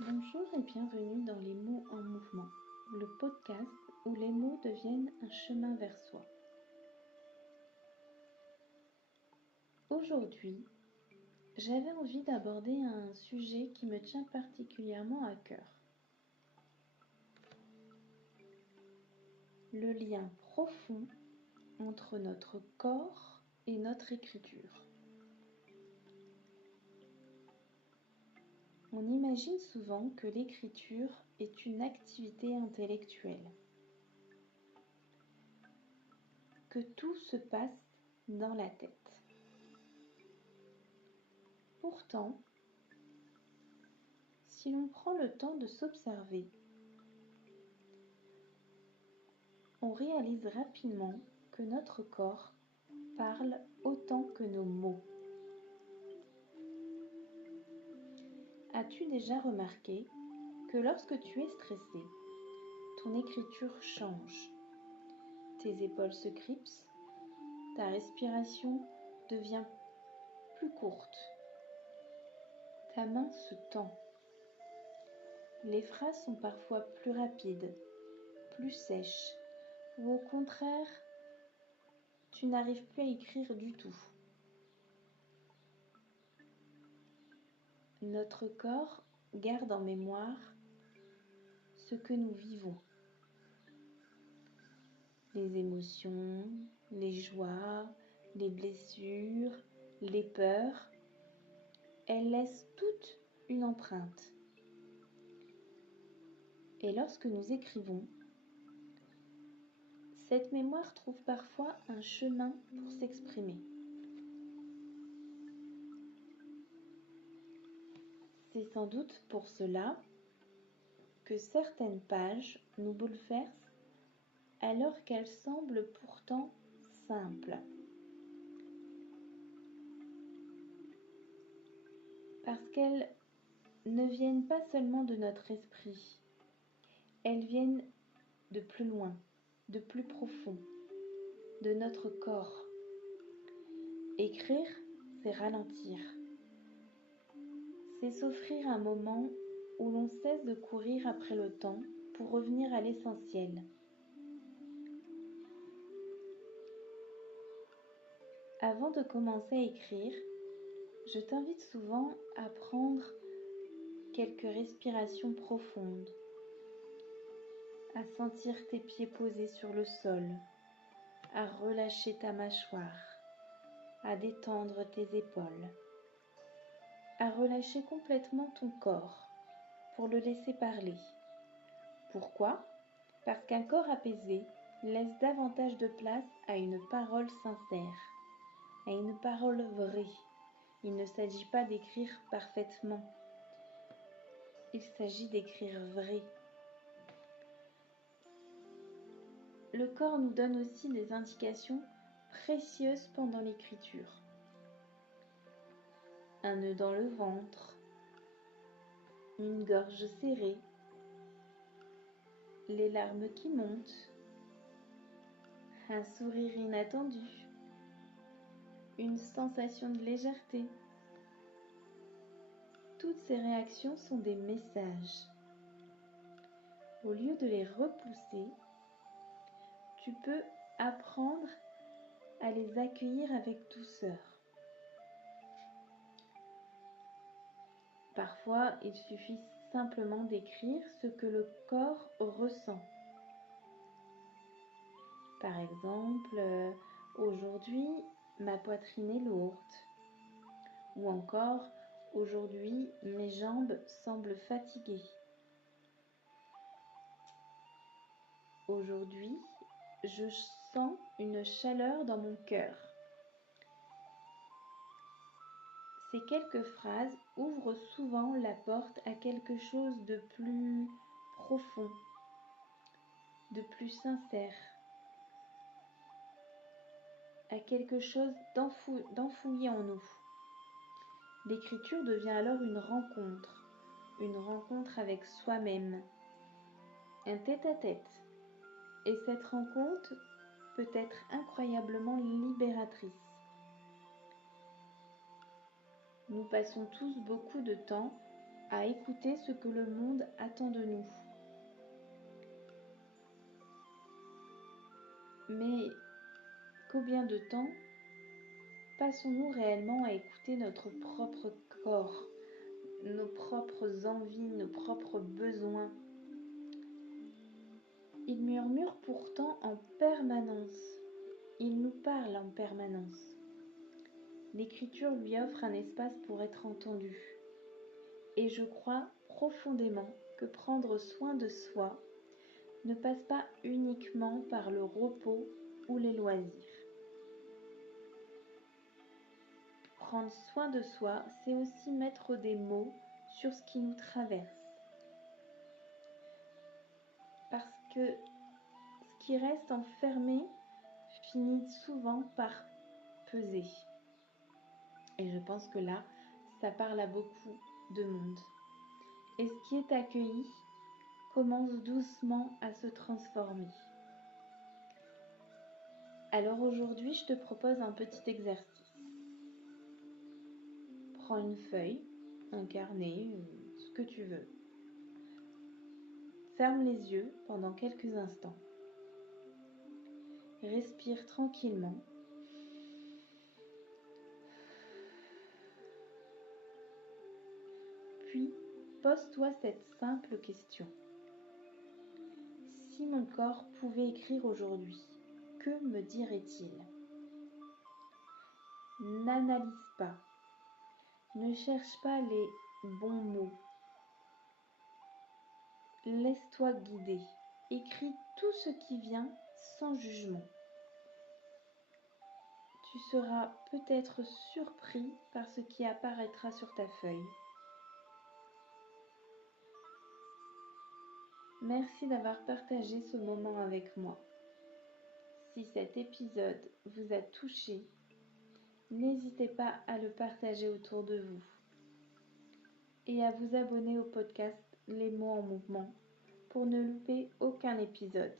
Bonjour et bienvenue dans Les mots en mouvement, le podcast où les mots deviennent un chemin vers soi. Aujourd'hui, j'avais envie d'aborder un sujet qui me tient particulièrement à cœur. Le lien profond entre notre corps et notre écriture. On imagine souvent que l'écriture est une activité intellectuelle, que tout se passe dans la tête. Pourtant, si l'on prend le temps de s'observer, on réalise rapidement que notre corps parle autant que nos mots. As-tu déjà remarqué que lorsque tu es stressé, ton écriture change? Tes épaules se crispent, ta respiration devient plus courte, ta main se tend. Les phrases sont parfois plus rapides, plus sèches, ou au contraire, tu n'arrives plus à écrire du tout. Notre corps garde en mémoire ce que nous vivons. Les émotions, les joies, les blessures, les peurs, elles laissent toutes une empreinte. Et lorsque nous écrivons, cette mémoire trouve parfois un chemin pour s'exprimer. C'est sans doute pour cela que certaines pages nous bouleversent alors qu'elles semblent pourtant simples. Parce qu'elles ne viennent pas seulement de notre esprit, elles viennent de plus loin, de plus profond, de notre corps. Écrire, c'est ralentir. C'est s'offrir un moment où l'on cesse de courir après le temps pour revenir à l'essentiel. Avant de commencer à écrire, je t'invite souvent à prendre quelques respirations profondes, à sentir tes pieds posés sur le sol, à relâcher ta mâchoire, à détendre tes épaules, à relâcher complètement ton corps pour le laisser parler. Pourquoi ? Parce qu'un corps apaisé laisse davantage de place à une parole sincère, à une parole vraie. Il ne s'agit pas d'écrire parfaitement, il s'agit d'écrire vrai. Le corps nous donne aussi des indications précieuses pendant l'écriture. Un nœud dans le ventre, une gorge serrée, les larmes qui montent, un sourire inattendu, une sensation de légèreté. Toutes ces réactions sont des messages. Au lieu de les repousser, tu peux apprendre à les accueillir avec douceur. Parfois, il suffit simplement d'écrire ce que le corps ressent. Par exemple, aujourd'hui, ma poitrine est lourde. Ou encore, aujourd'hui, mes jambes semblent fatiguées. Aujourd'hui, je sens une chaleur dans mon cœur. Ces quelques phrases ouvrent souvent la porte à quelque chose de plus profond, de plus sincère, à quelque chose d'enfoui en nous. L'écriture devient alors une rencontre avec soi-même, un tête-à-tête. Et cette rencontre peut être incroyablement libératrice. Nous passons tous beaucoup de temps à écouter ce que le monde attend de nous. Mais combien de temps passons-nous réellement à écouter notre propre corps, nos propres envies, nos propres besoins? Il murmure pourtant en permanence. Il nous parle en permanence. L'écriture lui offre un espace pour être entendue. Et je crois profondément que prendre soin de soi ne passe pas uniquement par le repos ou les loisirs. Prendre soin de soi, c'est aussi mettre des mots sur ce qui nous traverse. Parce que ce qui reste enfermé finit souvent par peser. Et je pense que là, ça parle à beaucoup de monde. Et ce qui est accueilli commence doucement à se transformer. Alors aujourd'hui, je te propose un petit exercice. Prends une feuille, un carnet, ce que tu veux. Ferme les yeux pendant quelques instants. Respire tranquillement. Puis, pose-toi cette simple question. Si mon corps pouvait écrire aujourd'hui, que me dirait-il? N'analyse pas. Ne cherche pas les bons mots. Laisse-toi guider. Écris tout ce qui vient sans jugement. Tu seras peut-être surpris par ce qui apparaîtra sur ta feuille. Merci d'avoir partagé ce moment avec moi. Si cet épisode vous a touché, n'hésitez pas à le partager autour de vous et à vous abonner au podcast Les mots en mouvement pour ne louper aucun épisode.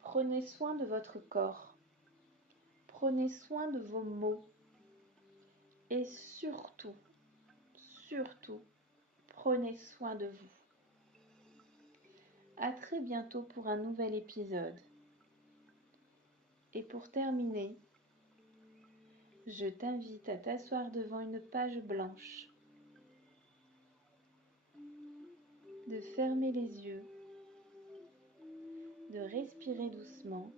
Prenez soin de votre corps. Prenez soin de vos mots. Et surtout, prenez soin de vous. À très bientôt pour un nouvel épisode. Et pour terminer, je t'invite à t'asseoir devant une page blanche, de fermer les yeux, de respirer doucement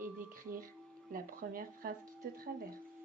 et d'écrire la première phrase qui te traverse.